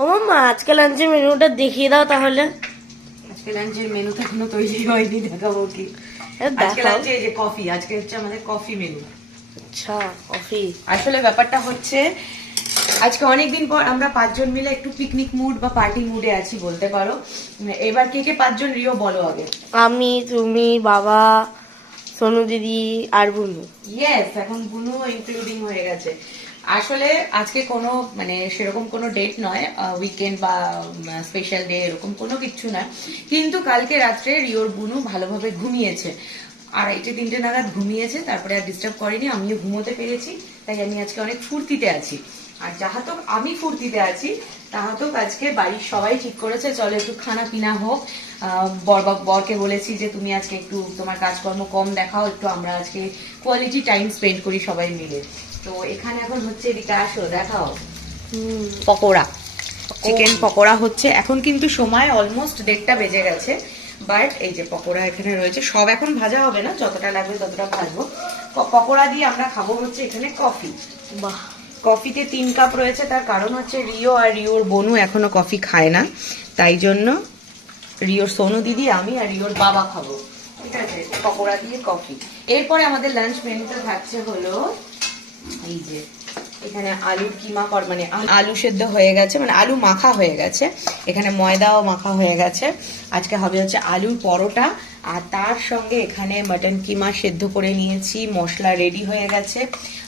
ও মাম্মা, আজকে লাঞ্চের মেনুটা দেখিয়ে দাও তাহলে। আজকে লাঞ্চের মেনু তো এখনো তৈরি হয়নি, দেখাবো কি। আজকে লাঞ্চে এই যে কফি, আজকে হচ্ছে আমাদের কফি মেনু। আচ্ছা, কফি। আসলে ব্যাপারটা হচ্ছে আজকে অনেকদিন পর আমরা 5 জন মিলে একটু পিকনিক মুড বা পার্টি মুডে আছি বলতে পারো। এবার কে কে 5 জন, রিও বলো আগে। আমি, তুমি, বাবা, সোনু দিদি আর বুনু। ইয়েস, এখন বুনু ইনক্লুডিং হয়ে গেছে। আসলে আজকে কোনো মানে সেরকম কোনো ডেট নয়, উইকেন্ড বা স্পেশাল ডে এরকম কোনো কিছু না, কিন্তু কালকে রাত্রে রিওর বুনু ভালোভাবে ঘুমিয়েছে, 2:30-3টে নাগাদ ঘুমিয়েছে, তারপরে আর ডিস্টার্ব করেনি, আমিও ঘুমোতে পেরেছি, তাই আমি আজকে অনেক ফুর্তিতে আছি। আর যাহাতক আমি ফুর্তিতে আছি, তাহাতক আজকে বাড়ির সবাই ঠিক করেছে চলো একটু খানা পিনা হোক। বরকে বলেছি যে তুমি আজকে একটু তোমার কাজকর্ম কম দেখাও, একটু আমরা আজকে কোয়ালিটি টাইম স্পেন্ড করি সবাই মিলে। তো এখানে এখন হচ্ছে, এদিকে আসো দেখাও, পকোড়া, চিকেন পকোড়া হচ্ছে। এখন কিন্তু সময় অলমোস্ট 1:30 বেজে গেছে, বাট এই যে পকোড়া এখানে রয়েছে, সব এখন ভাজা হবে না, যতটা লাগবে ততটা ভাজবো। পকোড়া দিয়ে আমরা খাবো হচ্ছে এখানে কফি। বাহ, কফিতে 3 কাপ রয়েছে, তার কারণ হচ্ছে রিও আর রিওর বোনু এখনো কফি খায় না, তাই জন্য রিওর সোনু দিদি, আমি আর রিওর বাবা খাবো, ঠিক আছে, পকোড়া দিয়ে কফি। এরপরে আমাদের লাঞ্চ মেনুতে থাকছে হলো এই যে এখানে আলুর কিমা মানে আলু সেদ্ধ হয়ে গেছে, মানে আলু মাখা হয়ে গেছে, এখানে ময়দাও মাখা হয়ে গেছে। আজকে হবে হচ্ছে আলুর পরোটা, আর তার সঙ্গে এখানে মাটন কিমা সেদ্ধ করে নিয়েছি, মশলা রেডি হয়ে গেছে।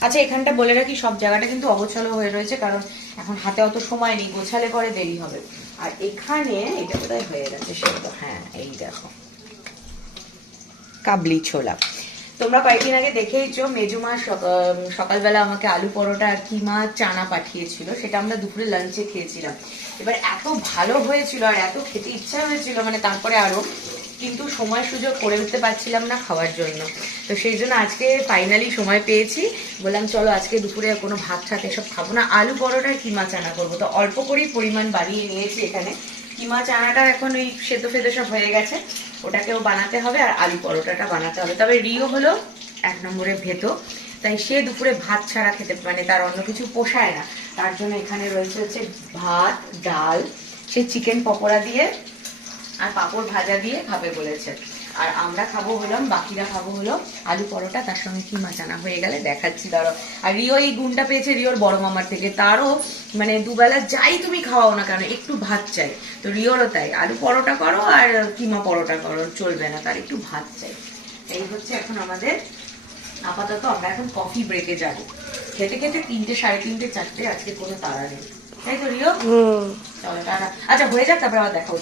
আচ্ছা, এখানটা বলে রাখি, সব জায়গাটা কিন্তু অগোছালো হয়ে রয়েছে, কারণ এখন হাতে অত সময় নেই, গোছালে পরে দেরি হবে। আর এখানে এটা কোথায় হয়ে গেছে সেদ্ধ, হ্যাঁ এই দেখো, কাবলি ছোলা। তোমরা কয়েকদিন আগে দেখেইছো মেজুমা সকালবেলা আমাকে আলু পরোটা আর কিমা চানা পাঠিয়েছিল, সেটা আমরা দুপুরে লাঞ্চে খেয়েছিলাম। এবার এত ভালো হয়েছিল আর এত খেতে ইচ্ছা হয়েছিল, মানে তারপরে আরো, কিন্তু সময় সুযোগ করে উঠতে পারছিলাম না খাওয়ার জন্য। তো সেই জন্য আজকে ফাইনালি সময় পেয়েছি, বললাম চলো আজকে দুপুরে কোনো ভাত ঠাত এসব খাবো না, আলু পরোটা কিমা চানা করবো। তো অল্প করেই পরিমাণ বাড়িয়ে নিয়েছি এখানে। কিমা চানাটা এখন ওই সেদ্ধ ফেদ্ধ সব হয়ে গেছে, ওটাকেও বানাতে হবে, আর আলু পরোটাটা বানাতে হবে। তবে রিও হলো 1 নম্বরে ভেতো, তাই সে দুপুরে ভাত ছাড়া খেতে, মানে তার অন্য কিছু পোষায় না, তার জন্য এখানে রয়েছে হচ্ছে ভাত, ডাল, সে চিকেন পকোড়া দিয়ে আর পাঁপড় ভাজা দিয়ে খাবে বলেছে। আর আমরা খাবো হলাম, বাকিরা খাবো হলো আলু পরোটা, তার সঙ্গে কিমা চানা। হয়ে গেলে দেখাচ্ছি দাঁড়াও। আর রিও এই গুণটা পেয়েছে রিওর বড় মামার থেকে, তারও মানে দুবেলা যাই তুমি খাওয়াও না কেন একটু ভাত চাই, তো রিওরও তাই, আলু পরোটা করো আর কিমা পরোটা করো চলবে না, তার একটু ভাত চাই। এই হচ্ছে এখন আমাদের আপাতত। আমরা এখন কফি ব্রেকে যাব, খেতে খেতে 3টে, 3:30, 4টে, আজকে কোনো তাড়া নেই, তাই তো রিও? চলো টাটা। আচ্ছা হয়ে যাক, তারপরে আবার দেখাবো।